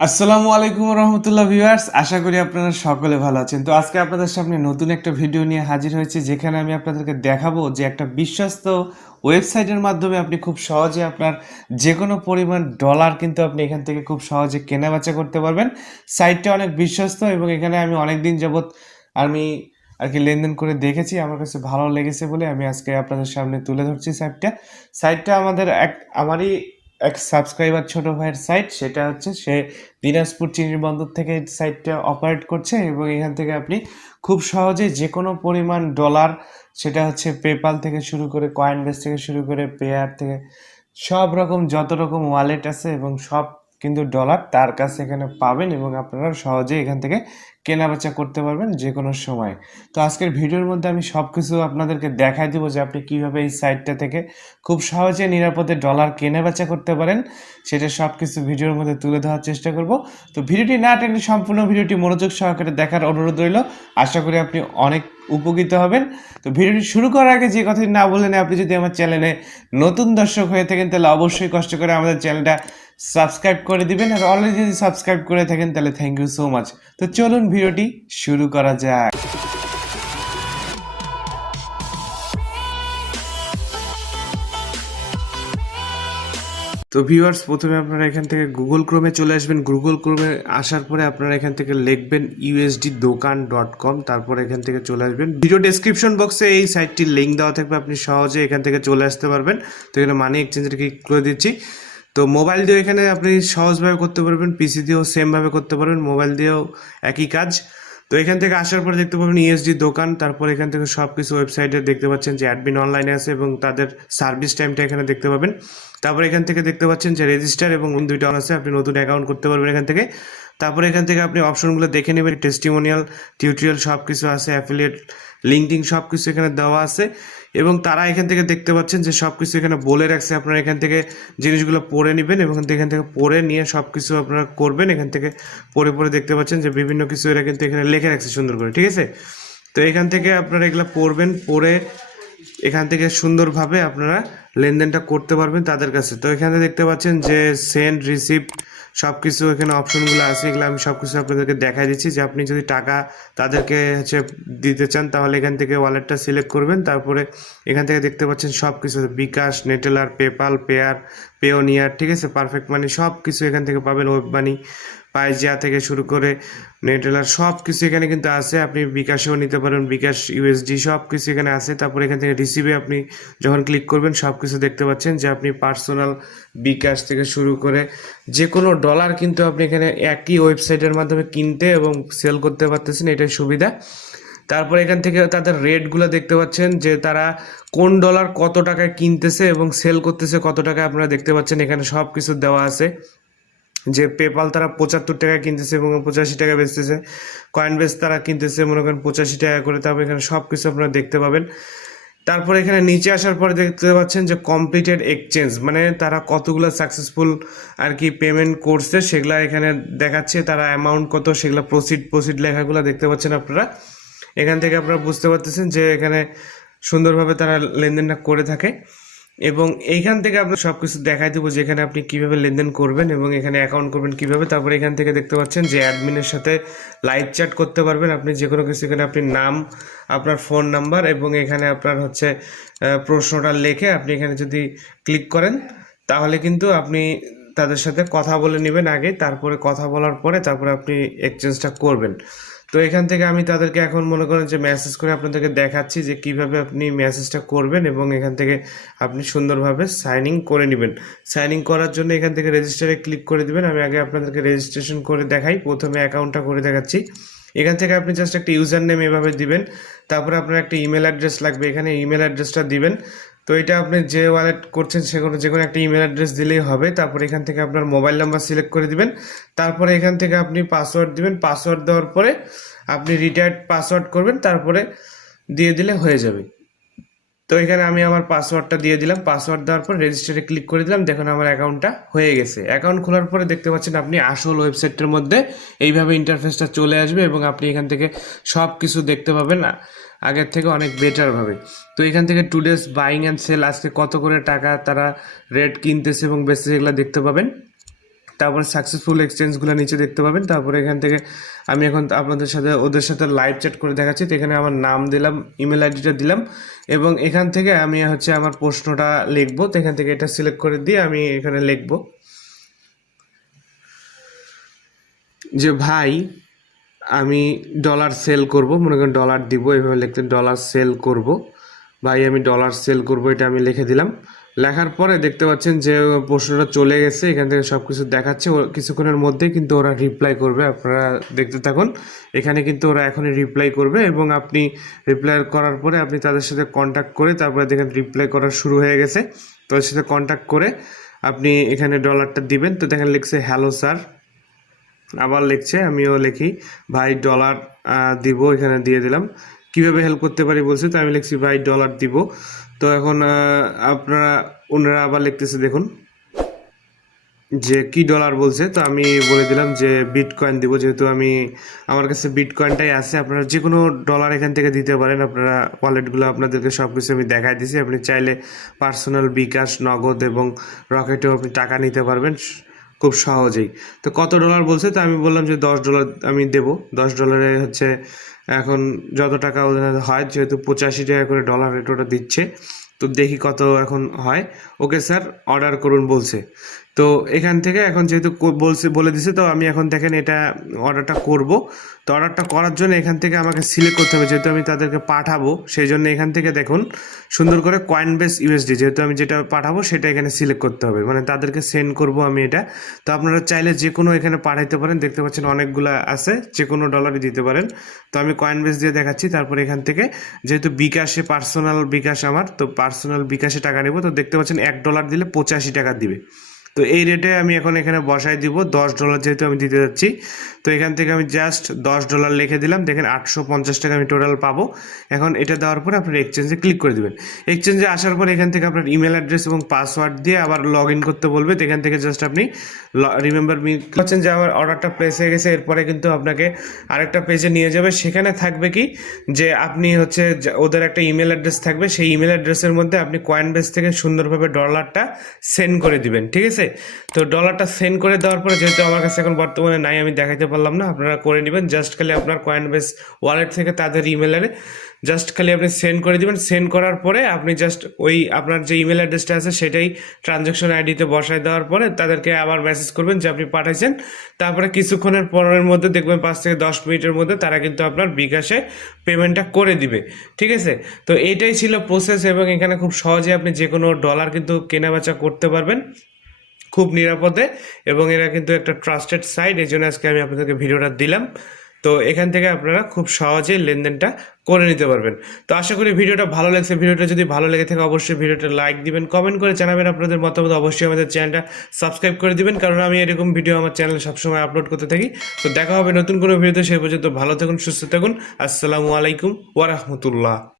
আসসালামু আলাইকুম রহমতুল্লাহ ভিউয়ার্স, আশা করি আপনারা সকলে ভালো আছেন। তো আজকে আপনাদের সামনে নতুন একটা ভিডিও নিয়ে হাজির হয়েছি, যেখানে আমি আপনাদেরকে দেখাবো যে একটা বিশ্বস্ত ওয়েবসাইটের মাধ্যমে আপনি খুব সহজে আপনার যে কোনো পরিমাণ ডলার কিন্তু আপনি এখান থেকে খুব সহজে কেনাবেচা করতে পারবেন। সাইটটা অনেক বিশ্বস্ত এবং এখানে আমি অনেক দিন যাবৎ আমি আর কি লেনদেন করে দেখেছি, আমার কাছে ভালো লেগেছে বলে আমি আজকে আপনাদের সামনে তুলে ধরছি সাইটটা আমারই এক সাবস্ক্রাইবার ছোট ভাইয়ের সাইট। সেটা হচ্ছে সে দিনাজপুর চিংড়ি বন্দর থেকে এই সাইটটা অপারেট করছে এবং এখান থেকে আপনি খুব সহজে যে কোনো পরিমাণ ডলার, সেটা হচ্ছে পেপাল থেকে শুরু করে কয়েনবেস থেকে শুরু করে পেয়ার থেকে সব রকম যত রকম ওয়ালেট আছে এবং সব কিন্তু ডলার তার কাছে এখানে পাবেন এবং আপনারা সহজেই এখান থেকে কেনাবেচা করতে পারবেন যে কোনো সময়। তো আজকের ভিডিওর মধ্যে আমি সব কিছু আপনাদেরকে দেখাই দেবো যে আপনি কীভাবে এই সাইটটা থেকে খুব সহজে নিরাপদে ডলার কেনাবেচা করতে পারেন, সেটা সব কিছু ভিডিওর মধ্যে তুলে ধরার চেষ্টা করব। তো ভিডিওটি না টেনে সম্পূর্ণ ভিডিওটি মনোযোগ সহকারে দেখার অনুরোধ রইল। আশা করি আপনি অনেক উপকৃত হবেন। তো ভিডিওটি শুরু করার আগে যে কথাটি না বললেন, আপনি যদি আমার চ্যানেলে নতুন দর্শক হয়ে থাকেন তাহলে অবশ্যই কষ্ট করে আমাদের চ্যানেলটা সাবস্ক্রাইব করে দিবেন, আর অলরেডি যদি সাবস্ক্রাইব করে থাকেন তাহলে থ্যাংক ইউ সো মাচ। তো চলুন ভিডিওটি শুরু করা যাক। তো ভিউয়ার্স, প্রথমে আপনারা এখান থেকে গুগল ক্রোমে চলে আসবেন। গুগল ক্রোমে আসার পরে আপনারা এখান থেকে লিখবেন usddokan.com, তারপরে এখান থেকে চলে আসবেন। ভিডিও ডেসক্রিপশন বক্সে এই সাইটটির লিঙ্ক দেওয়া থাকবে, আপনি সহজে এখান থেকে চলে আসতে পারবেন। তো এখানে মানি এক্সচেঞ্জের ক্লিক করে দিচ্ছি। তো মোবাইল দিয়ে এখানে আপনি সহজভাবে করতে পারবেন, পিসি দিয়েও সেমভাবে করতে পারবেন, মোবাইল দিয়েও একই কাজ। তো এখান থেকে আসার পরে দেখতে পাবেন ইউএসডি দোকান, তারপর এখান থেকে সব কিছু ওয়েবসাইটে দেখতে পাচ্ছেন যে অ্যাডমিন অনলাইনে আছে এবং তাদের সার্ভিস টাইমটা এখানে দেখতে পাবেন। তারপর এখান থেকে দেখতে পাচ্ছেন যে রেজিস্টার এবং দুইটা অন আছে, আপনি নতুন অ্যাকাউন্ট করতে পারবেন এখান থেকে। তারপরে এখান থেকে আপনি অপশনগুলো দেখে নেবেন, টেস্টিমোনিয়াল, টিউটোরিয়াল সব কিছু আছে, অ্যাফিলিয়েট, লিঙ্কডিন সব কিছু এখানে দেওয়া আছে এবং তারা এখান থেকে দেখতে পাচ্ছেন যে সব কিছু এখানে বলে রাখছে। আপনারা এখান থেকে জিনিসগুলো পড়ে নেবেন এবং এখান থেকে পড়ে নিয়ে সব কিছু আপনারা করবেন। এখান থেকে পড়ে পড়ে দেখতে পাচ্ছেন যে বিভিন্ন কিছু এরা কিন্তু এখানে লিখে রাখছে সুন্দর করে, ঠিক আছে। তো এখান থেকে আপনারা এগুলো পড়বেন, পড়ে এখান থেকে সুন্দরভাবে আপনারা লেনদেনটা করতে পারবেন তাদের কাছে। তো এখানে দেখতে পাচ্ছেন যে সেন্ড, রিসিপ্ট সব কিছু এখানে অপশনগুলো আছে, এগুলো আমি সব কিছু আপনাদেরকে দেখাই দিচ্ছি। যে আপনি যদি টাকা তাদেরকে দিতে চান তাহলে এখান থেকে ওয়ালেটটা সিলেক্ট করবেন। তারপরে এখান থেকে দেখতে পাচ্ছেন সব কিছু, বিকাশ, নেটেলার, পেপাল, পেয়ার, পেওনিয়ার, ঠিক আছে, পারফেক্ট মানি সব কিছু এখান থেকে পাবেন। ওয়েব মানি, পাইজিয়া থেকে শুরু করে নেটেলার সব কিছু এখানে কিন্তু আছে। আপনি বিকাশেও নিতে পারেন, বিকাশ ইউএসডি সব কিছু এখানে আছে। তারপর এখান থেকে রিসিভে আপনি যখন ক্লিক করবেন সব কিছু দেখতে পাচ্ছেন যে আপনি পার্সোনাল বিকাশ থেকে শুরু করে যে কোনো ডলার কিন্তু আপনি এখানে একই ওয়েবসাইটের মাধ্যমে কিনতে এবং সেল করতে পারতেছেন, এটাই সুবিধা। তারপর এখান থেকে তাদের রেটগুলো দেখতে পাচ্ছেন যে তারা কোন ডলার কত টাকায় কিনতেছে এবং সেল করতেছে কত টাকায়, আপনারা দেখতে পাচ্ছেন এখানে সব কিছু দেওয়া আছে। যে পেপাল তারা 75 টাকায় কিনতেছে এবং 85 টাকা বেচতেছে, কয়েনবেস তারা কিনতেছে মনে করেন 85 টাকা করে। তারপর এখানে সব কিছু আপনারা দেখতে পাবেন। তারপর এখানে নিচে আসার পরে দেখতে পাচ্ছেন যে কমপ্লিটেড এক্সচেঞ্জ, মানে তারা কতগুলো সাকসেসফুল আর কি পেমেন্ট করছে সেগুলা এখানে দেখাচ্ছে, তারা অ্যামাউন্ট কত সেগুলো প্রসিড লেখাগুলো দেখতে পাচ্ছেন আপনারা। এখান থেকে আপনারা বুঝতে পারতেছেন যে এখানে সুন্দরভাবে তারা লেনদেনটা করে থাকে এবং এইখান থেকে আপনি সব কিছু দেখাই দেবো যে এখানে আপনি কীভাবে লেনদেন করবেন এবং এখানে অ্যাকাউন্ট করবেন কীভাবে। তারপরে এখান থেকে দেখতে পাচ্ছেন যে অ্যাডমিনের সাথে লাইভ চ্যাট করতে পারবেন আপনি যে কোনো কিছু। এখানে আপনি নাম, আপনার ফোন নাম্বার এবং এখানে আপনার হচ্ছে প্রশ্নটা লেখে আপনি এখানে যদি ক্লিক করেন তাহলে কিন্তু আপনি তাদের সাথে কথা বলে নেবেন আগে, তারপরে কথা বলার পরে তারপরে আপনি এক্সচেঞ্জটা করবেন। তো এখান থেকে আমি তাদেরকে এখন মনে করেন যে মেসেজ করে আপনাদেরকে দেখাচ্ছি যে কিভাবে আপনি মেসেজটা করবেন এবং এখান থেকে আপনি সুন্দরভাবে সাইন ইন করে নেবেন। সাইন ইন করার জন্য এখান থেকে রেজিস্টারে ক্লিক করে দিবেন। আমি আগে আপনাদেরকে রেজিস্ট্রেশন করে দেখাই, প্রথমে অ্যাকাউন্টটা করে দেখাচ্ছি। এখান থেকে আপনি জাস্ট একটা ইউজার নেম এভাবে দিবেন, তারপরে আপনার একটা ইমেল অ্যাড্রেস লাগবে, এখানে ইমেল অ্যাড্রেসটা দিবেন। তো এটা আপনি যে ওয়ালেট করছেন সেগুলো যে কোনো একটা ইমেল অ্যাড্রেস দিলেই হবে। তারপরে এখান থেকে আপনার মোবাইল নাম্বার সিলেক্ট করে দিবেন, তারপরে এখান থেকে আপনি পাসওয়ার্ড দিবেন। পাসওয়ার্ড দেওয়ার পরে আপনি রিটায়ার্ড পাসওয়ার্ড করবেন, তারপরে দিয়ে দিলে হয়ে যাবে। তো এখানে আমি আমার পাসওয়ার্ডটা দিয়ে দিলাম, পাসওয়ার্ড দেওয়ার পর রেজিস্টারে ক্লিক করে দিলাম। দেখুন আমার অ্যাকাউন্টটা হয়ে গেছে। অ্যাকাউন্ট খোলার পরে দেখতে পাচ্ছেন আপনি আসল ওয়েবসাইটের মধ্যে এইভাবে ইন্টারফেসটা চলে আসবে এবং আপনি এখান থেকে সব কিছু দেখতে পাবেন আগের থেকে অনেক বেটারভাবে। তো এখান থেকে টুডেস বাইং অ্যান্ড সেল, আজকে কত করে টাকা তারা রেট কিনতেছে এবং বেচতেছে এগুলো দেখতে পাবেন। তারপরে সাকসেসফুল এক্সচেঞ্জগুলো নিচে দেখতে পাবেন। তারপরে এখান থেকে আমি এখন আপনাদের সাথে ওদের সাথে লাইভ চ্যাট করে দেখাচ্ছি। তো এখানে আমার নাম দিলাম, ইমেল আইডিটা দিলাম এবং এখান থেকে আমি হচ্ছে আমার প্রশ্নটা লিখবো। তো এখান থেকে এটা সিলেক্ট করে দিয়ে আমি এখানে লিখবো যে ভাই আমি ডলার সেল করব, মনে করেন ডলার দিব, এইভাবে লিখতে ডলার সেল করব, ভাই আমি ডলার সেল করব, এটা আমি লিখে দিলাম। লেখার পরে দেখতে পাচ্ছেন যে প্রশ্নটা চলে গেছে, এখান থেকে সব কিছু দেখাচ্ছে। কিছুক্ষণের মধ্যে কিন্তু ওরা রিপ্লাই করবে, আপনারা দেখতে থাকুন। এখানে কিন্তু ওরা এখনই রিপ্লাই করবে এবং আপনি রিপ্লাই করার পরে আপনি তাদের সাথে কন্ট্যাক্ট করে তারপরে দেখেন রিপ্লাই করা শুরু হয়ে গেছে। তাদের সাথে কন্ট্যাক্ট করে আপনি এখানে ডলারটা দিবেন। তো দেখেন লিখছে হ্যালো স্যার, আবার লিখছে, আমিও লিখি ভাই ডলার দিব, এখানে দিয়ে দিলাম। কিভাবে হেল্প করতে পারি বলছে, তো আমি লিখছি ভাই ডলার দিব। তো এখন ওনারা আবার লিখতেছে, দেখুন যে কি ডলার বলছে। তো আমি বলে দিলাম যে বিটকয়েন দিব, যেহেতু আমার কাছে বিটকয়েনটাই আছে। আপনারা যে কোনো ডলার এখান থেকে দিতে পারেন, আপনারা ওয়ালেটগুলো আপনাদেরকে সব কিছু আমি দেখাই দিছি। আপনি চাইলে পার্সোনাল, বিকাশ, নগদ এবং রকেটেও আপনি টাকা নিতে পারবেন খুব সহজেই। তো কত ডলার বলছে, তো আমি বললাম যে $10 আমি দেবো। $10 হচ্ছে এখন যত টাকা হয়, যেহেতু 85 টাকা করে ডলার রেট ওটা দিচ্ছে। তো দেখি কত এখন হয়। ওকে স্যার অর্ডার করুন বলছে। তো এখান থেকে এখন যেহেতু বলে দিছে, তো আমি এখন দেখেন এটা অর্ডারটা করব। তো অর্ডারটা করার জন্য এখান থেকে আমাকে সিলেক্ট করতে হবে, যেহেতু আমি তাদেরকে পাঠাবো। সেই জন্য এখান থেকে দেখুন সুন্দর করে কয়েনবেস ইউএসডি, যেহেতু আমি যেটা পাঠাবো সেটা এখানে সিলেক্ট করতে হবে, মানে তাদেরকে সেন্ড করব আমি এটা। তো আপনারা চাইলে যে কোনো এখানে পাঠাইতে পারেন, দেখতে পাচ্ছেন অনেকগুলো আছে, যে কোনো ডলারই দিতে পারেন। তো আমি কয়েনবেস দিয়ে দেখাচ্ছি। তারপরে এখান থেকে যেহেতু বিকাশে, পার্সোনাল বিকাশ আমার, তো পার্সোনাল বিকাশে টাকা নেব। তো দেখতে পাচ্ছেন $1 দিলে 85 টাকা দিবে। তো এই রেটে আমি এখন এখানে বসাই দিব, $10 যেহেতু আমি দিতে যাচ্ছি। তো এখান থেকে আমি জাস্ট $10 লিখে দিলাম। দেখেন 850 টাকা আমি টোটাল পাবো। এখন এটা দেওয়ার পরে আপনার এক্সচেঞ্জে ক্লিক করে দেবেন। এক্সচেঞ্জে আসার পরে এখান থেকে আপনার ইমেল অ্যাড্রেস এবং পাসওয়ার্ড দিয়ে আবার লগ ইন করতে বলবে। তো এখান থেকে জাস্ট আপনি রিমেম্বার মি পাচ্ছেন যে আমার অর্ডারটা প্লেস হয়ে গেছে। এরপরে কিন্তু আপনাকে আরেকটা পেজে নিয়ে যাবে। সেখানে থাকবে কি যে আপনি হচ্ছে ওদের একটা ইমেল অ্যাড্রেস থাকবে, সেই ইমেল অ্যাড্রেসের মধ্যে আপনি কয়েনবেস থেকে সুন্দরভাবে ডলারটা সেন্ড করে দিবেন। ঠিক আছে, তো ডলারটা সেন্ড করে দেওয়ার পরে, যেহেতু আমার কাছে এখন বর্তমানে নাই, আমি দেখাইতে পারলাম না, আপনারা করে নেবেন। জাস্ট খালি আপনার কয়েনবেস ওয়ালেট থেকে তাদের ইমেলে জাস্ট খালি আপনি সেন্ড করে দিবেন। সেন্ড করার পরে আপনি জাস্ট ওই আপনার যে ইমেল অ্যাড্রেসটা আছে সেটাই ট্রানজ্যাকশন আইডিতে বসায় দেওয়ার পরে তাদেরকে আবার মেসেজ করবেন যে আপনি পাঠাইছেন। তারপরে কিছুক্ষণের পরের মধ্যে দেখবেন 5 থেকে 10 মিনিটের মধ্যে তারা কিন্তু আপনার বিকাশে পেমেন্টটা করে দিবে। ঠিক আছে, তো এইটাই ছিল প্রসেস এবং এখানে খুব সহজে আপনি যে কোনো ডলার কিন্তু কেনাবেচা করতে পারবেন খুব নিরাপদে, এবং এরা কিন্তু একটা ট্রাস্টেড সাইট। এই জন্য আজকে আমি আপনাদেরকে ভিডিওটা দিলাম। তো এখান থেকে আপনারা খুব সহজেই লেনদেনটা করে নিতে পারবেন। তো আশা করি ভিডিওটা ভালো লাগছে। ভিডিওটা যদি ভালো লেগে থাকে অবশ্যই ভিডিওটা লাইক দিবেন, কমেন্ট করে জানাবেন আপনাদের মতামত। অবশ্যই আমাদের চ্যানেলটা সাবস্ক্রাইব করে দিবেন, কারণ আমি এরকম ভিডিও আমার চ্যানেলে সবসময় আপলোড করতে থাকি। তো দেখা হবে নতুন কোনো ভিডিওতে, সেই পর্যন্ত ভালো থাকুন, সুস্থ থাকুন। আসসালামু আলাইকুম ওয়া রাহমাতুল্লাহ।